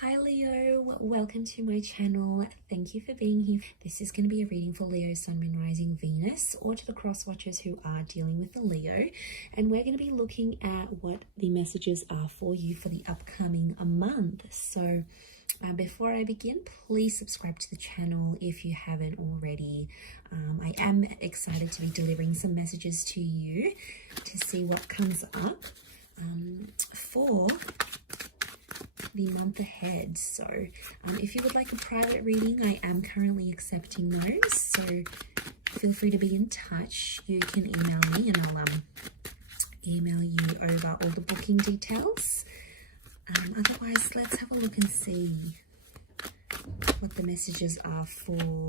Hi Leo, welcome to my channel. Thank you for being here. This is going to be a reading for Leo, Sun, Moon, Rising, Venus, or to the cross watchers who are dealing with the Leo. And we're going to be looking at what the messages are for you for the upcoming month. So before I begin, please subscribe to the channel if you haven't already. I am excited to be delivering some messages to you to see what comes up for the month ahead. So if you would like a private reading, I am currently accepting those, so feel free to be in touch. You can email me and I'll email you over all the booking details. Otherwise, let's have a look and see what the messages are for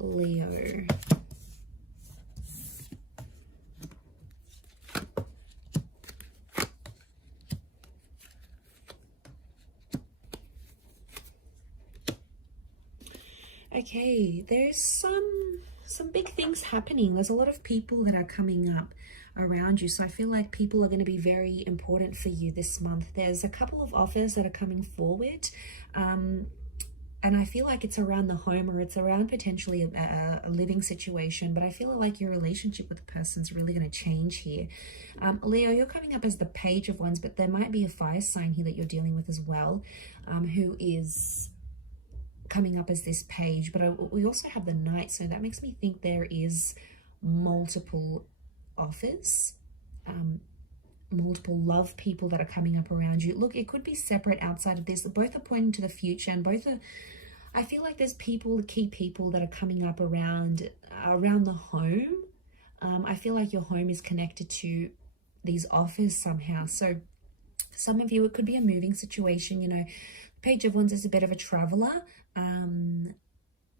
Leo. Okay, there's some big things happening. There's a lot of people that are coming up around you, so I feel like people are going to be very important for you this month. There's a couple of offers that are coming forward, and I feel like it's around the home, or it's around potentially a living situation, but I feel like your relationship with the person's really going to change here. Leo, you're coming up as the Page of Wands, but there might be a fire sign here that you're dealing with as well, who is coming up as this page, but we also have the Knight, so that makes me think there is multiple offers, multiple love people that are coming up around you. Look, it could be separate outside of this. Both are pointing to the future, and both are, I feel like there's people, key people that are coming up around the home. I feel like your home is connected to these offers somehow. So some of you, it could be a moving situation. You know, Page of Wands is a bit of a traveler,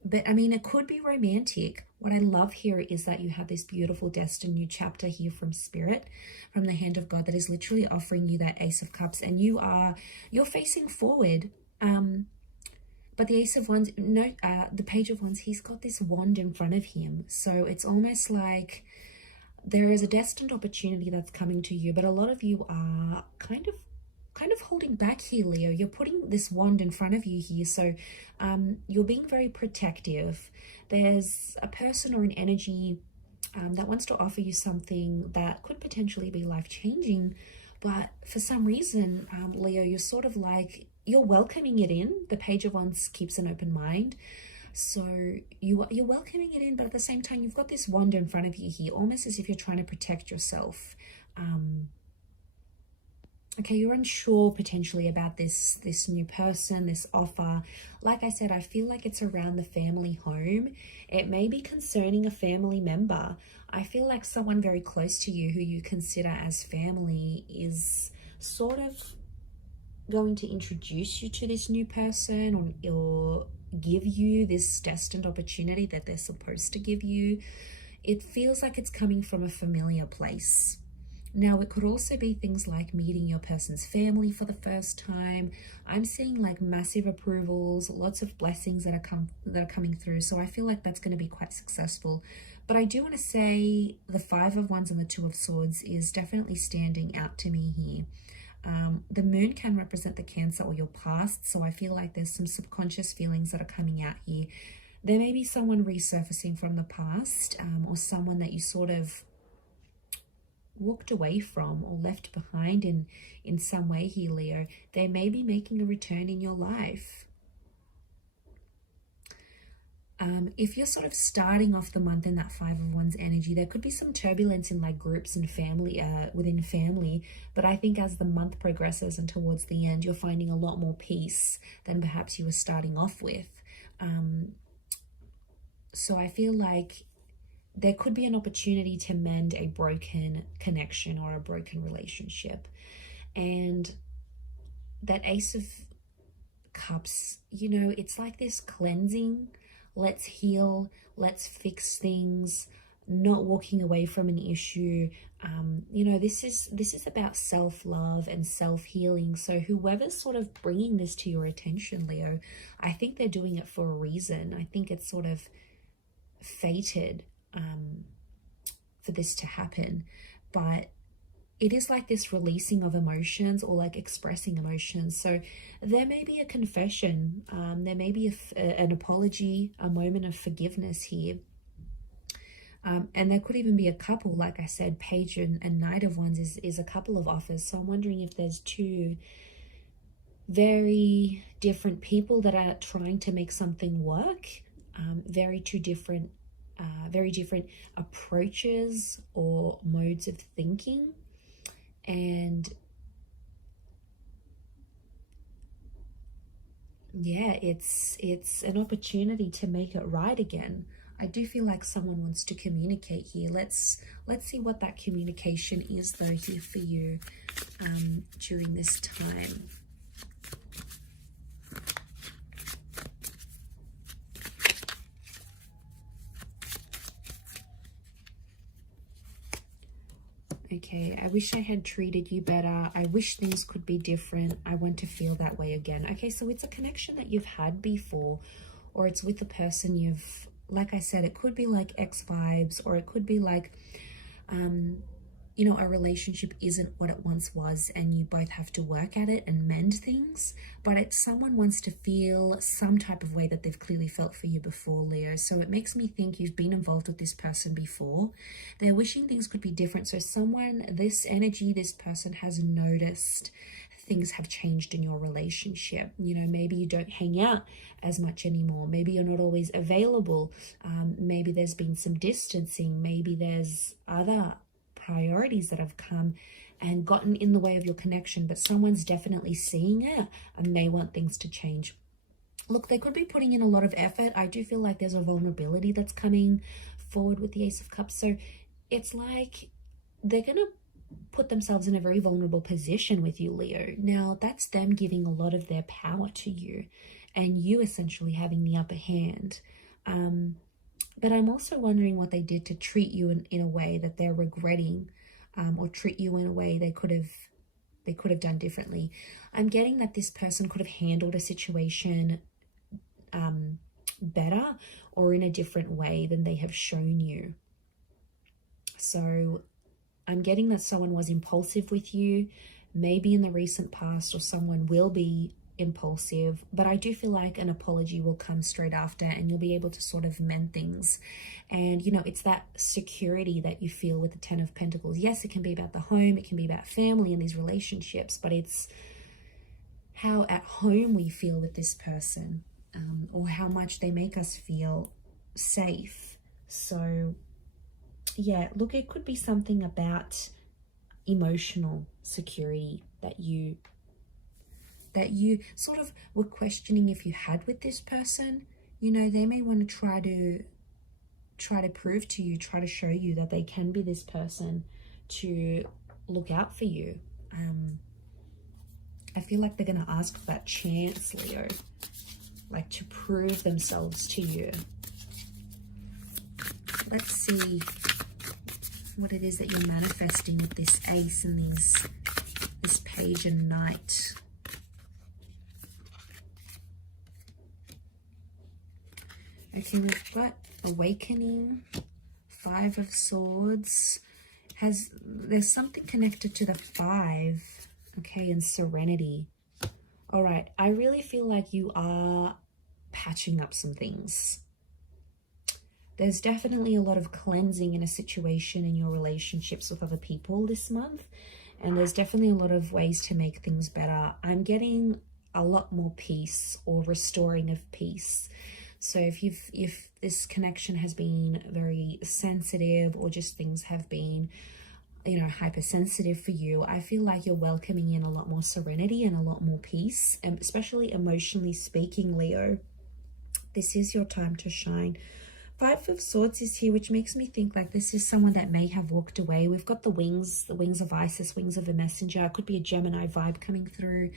but I mean, it could be romantic. What I love here is that you have this beautiful destined new chapter here from Spirit, from the hand of God, that is literally offering you that Ace of Cups, and you're facing forward. But the Ace of Wands, the Page of Wands, he's got this wand in front of him, so it's almost like there is a destined opportunity that's coming to you, but a lot of you are kind of holding back here, Leo. You're putting this wand in front of you here, so you're being very protective. There's a person or an energy that wants to offer you something that could potentially be life-changing, but for some reason, Leo, you're sort of like, you're welcoming it in. The Page of Wands keeps an open mind, so you're welcoming it in, but at the same time, you've got this wand in front of you here, almost as if you're trying to protect yourself. Okay, you're unsure potentially about this new person, this offer. Like I said, I feel like it's around the family home. It may be concerning a family member. I feel like someone very close to you who you consider as family is sort of going to introduce you to this new person, or give you this destined opportunity that they're supposed to give you. It feels like it's coming from a familiar place. Now, it could also be things like meeting your person's family for the first time. I'm seeing like massive approvals, lots of blessings that are coming through. So I feel like that's going to be quite successful. But I do want to say the Five of Wands and the Two of Swords is definitely standing out to me here. The Moon can represent the Cancer or your past. So I feel like there's some subconscious feelings that are coming out here. There may be someone resurfacing from the past, or someone that you sort of walked away from or left behind in some way here, Leo. They may be making a return in your life. If you're sort of starting off the month in that Five of Wands energy, there could be some turbulence in like groups and family, within family, but I think as the month progresses and towards the end, you're finding a lot more peace than perhaps you were starting off with. So I feel like there could be an opportunity to mend a broken connection or a broken relationship. And that Ace of Cups, you know, it's like this cleansing. Let's heal, let's fix things, not walking away from an issue. You know, this is about self-love and self-healing. So whoever's sort of bringing this to your attention, Leo, I think they're doing it for a reason. I think it's sort of fated for this to happen, but it is like this releasing of emotions, or like expressing emotions. So there may be a confession, there may be an apology, a moment of forgiveness here. And there could even be a couple, like I said, Page and Knight of Wands is a couple of offers. So I'm wondering if there's two very different people that are trying to make something work, very different approaches or modes of thinking. And yeah, it's an opportunity to make it right again. I do feel like someone wants to communicate here. Let's see what that communication is though here for you during this time. Okay, I wish I had treated you better. I wish things could be different. I want to feel that way again. Okay, so it's a connection that you've had before, or it's with the person you've, like I said, it could be like ex vibes, or it could be like, you know, a relationship isn't what it once was and you both have to work at it and mend things, but it's someone wants to feel some type of way that they've clearly felt for you before, Leo. So it makes me think you've been involved with this person before. They're wishing things could be different. So someone, this energy, this person has noticed things have changed in your relationship. You know, maybe you don't hang out as much anymore. Maybe you're not always available. Maybe there's been some distancing. Maybe there's other priorities that have come and gotten in the way of your connection, but someone's definitely seeing it and they want things to change. Look, they could be putting in a lot of effort. I do feel like there's a vulnerability that's coming forward with the Ace of Cups. So it's like they're going to put themselves in a very vulnerable position with you, Leo. Now, that's them giving a lot of their power to you and you essentially having the upper hand. But I'm also wondering what they did to treat you in a way that they're regretting, or treat you in a way they could have done differently. I'm getting that this person could have handled a situation better or in a different way than they have shown you. So I'm getting that someone was impulsive with you, maybe in the recent past, or someone will be impulsive, but I do feel like an apology will come straight after and you'll be able to sort of mend things. And you know, it's that security that you feel with the Ten of Pentacles. Yes, it can be about the home, it can be about family and these relationships, but it's how at home we feel with this person, or how much they make us feel safe. So yeah, look, it could be something about emotional security that you sort of were questioning if you had with this person. You know, they may want to try to prove to you, try to show you that they can be this person to look out for you. I feel like they're going to ask for that chance, Leo, like to prove themselves to you. Let's see what it is that you're manifesting with this Ace and this Page and Knight. Okay, we've got Awakening, Five of Swords. There's something connected to the Five, okay, and Serenity. All right, I really feel like you are patching up some things. There's definitely a lot of cleansing in a situation in your relationships with other people this month, and there's definitely a lot of ways to make things better. I'm getting a lot more peace or restoring of peace. So if this connection has been very sensitive, or just things have been, you know, hypersensitive for you, I feel like you're welcoming in a lot more serenity and a lot more peace, and especially emotionally speaking, Leo. This is your time to shine. Five of Swords is here, which makes me think like this is someone that may have walked away. We've got the wings of Isis, wings of a messenger. It could be a Gemini vibe coming through.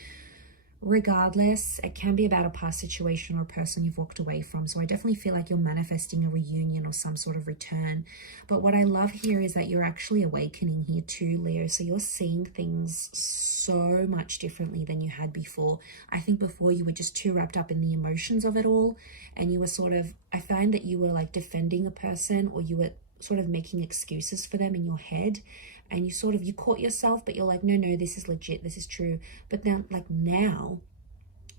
Regardless, it can be about a past situation or a person you've walked away from. So I definitely feel like you're manifesting a reunion or some sort of return. But what I love here is that you're actually awakening here too, Leo. So you're seeing things so much differently than you had before. I think before you were just too wrapped up in the emotions of it all. And you were sort of, I find that you were like defending a person, or you were sort of making excuses for them in your head. and you caught yourself, but you're like, no, this is legit, this is true. But then now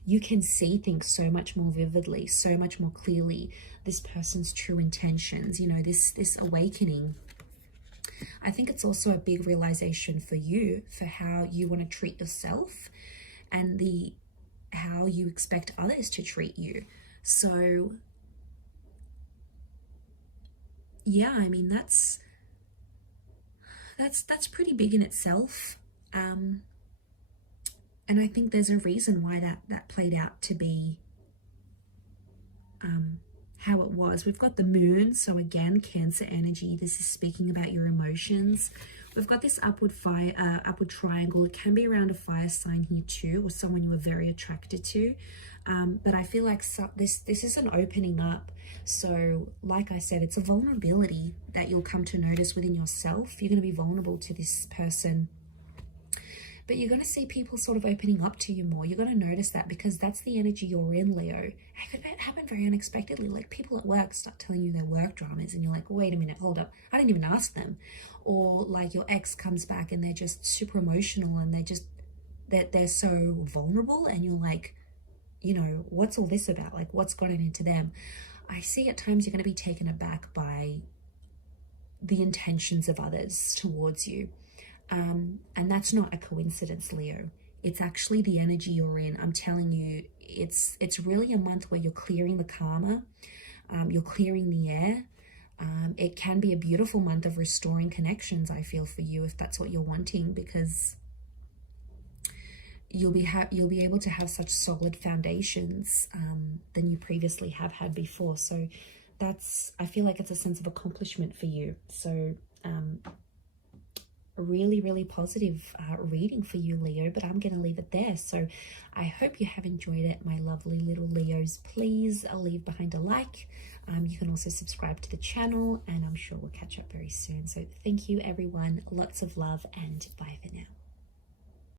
you can see things so much more vividly, so much more clearly, this person's true intentions, you know, this awakening. I think it's also a big realization for you, for how you want to treat yourself and how you expect others to treat you. So yeah, I mean, that's pretty big in itself. And I think there's a reason why that played out to be how it was. We've got the moon, so again, Cancer energy. This is speaking about your emotions. We've got this upward triangle. It can be around a fire sign here too, or someone you are very attracted to. But I feel like this is an opening up. So like I said, it's a vulnerability that you'll come to notice within yourself. You're going to be vulnerable to this person, but you're going to see people sort of opening up to you more. You're going to notice that, because that's the energy you're in, Leo. It could happen very unexpectedly. Like people at work start telling you their work dramas and you're like, wait a minute, hold up, I didn't even ask them. Or like your ex comes back and they're just super emotional and they're so vulnerable, and you're like, you know, what's all this about? Like, what's gotten into them? I see at times you're going to be taken aback by the intentions of others towards you. And that's not a coincidence, Leo. It's actually the energy you're in. I'm telling you, it's really a month where you're clearing the karma, you're clearing the air. It can be a beautiful month of restoring connections, I feel, for you, if that's what you're wanting, because you'll be able to have such solid foundations than you previously have had before. So I feel like it's a sense of accomplishment for you. So really, really positive reading for you, Leo, but I'm going to leave it there. So I hope you have enjoyed it, my lovely little Leos. Please leave behind a like. You can also subscribe to the channel, and I'm sure we'll catch up very soon. So thank you, everyone. Lots of love, and bye for now.